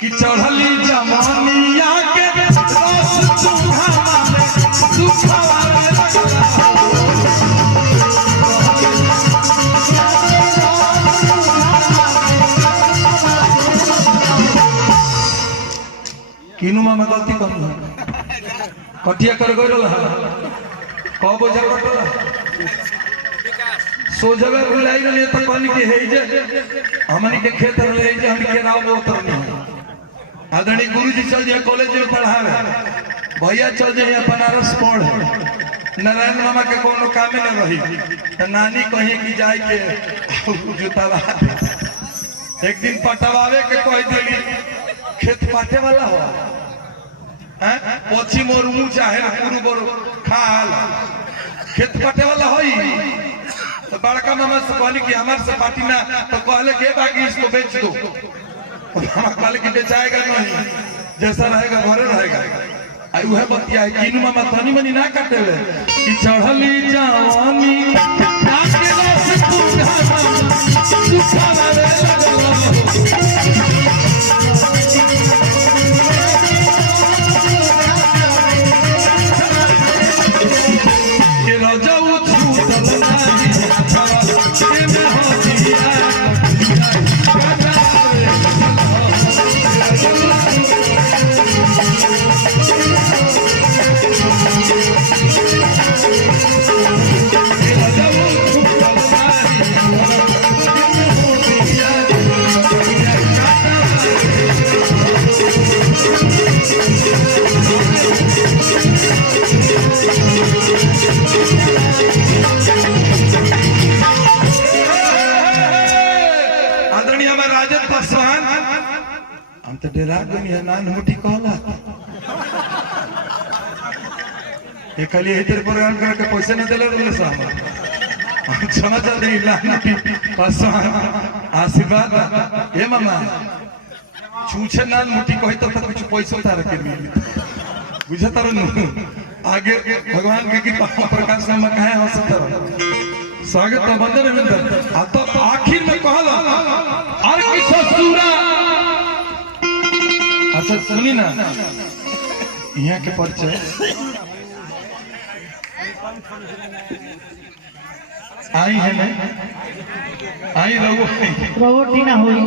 कि चढ़ली जवानिया के रस चूल्हा में सुखावे लगला किनु मामा गलती कर कटिया कर गइल कब बोझा कटला सो जगह बुलाई गले तो पानी के है जे हमनी के खेत ले जे हम के नाव में उतरनी आदरणीय गुरुजी चल जाए कॉलेज में पढ़ावे भैया चल जाए बनारस पढ़ नारायण मामा के कोनो काम में न रही तो नानी कहीं की जाए के जुतावा एक दिन पटवावे के कह देली खेत पाटे वाला हो हैं पश्चिम और मुंह चाहे पूर्व और खाल खेत पाटे वाला होई तो बड़का मामा से कहली कि हमारे से पार्टी ना तो कहले के बाकी इसको बेच दो हमारा कहले कि बेचाएगा नहीं जैसा रहेगा घरे रहेगा आई वह बतिया है किनु मामा तनी मनी ना काटेले कि चढ़ली जवानी नाके रस चूल्हा सुखावे लगला के राजा उछूतल नाही के में हो जिया आदरणीय हमारे राजन पासवान हम तो डेरा गई है नान मुठी कहला ये खाली इधर प्रोग्राम करके पैसे न दिले बोले साहब हम समाचार दे नान पासवान आशीर्वाद ए मामा छूछे नान मुठी कहि तो कुछ पैसा तार के मिली बुझा तार न आगे भगवान के कृपा प्रकाश में कहे हो सकता स्वागत तो बंदन में आ तो आखिर में कहला और की ससुरा अच्छा सुनी ना यहाँ के परिचय आई है ना आई रहो रोटी ना हुई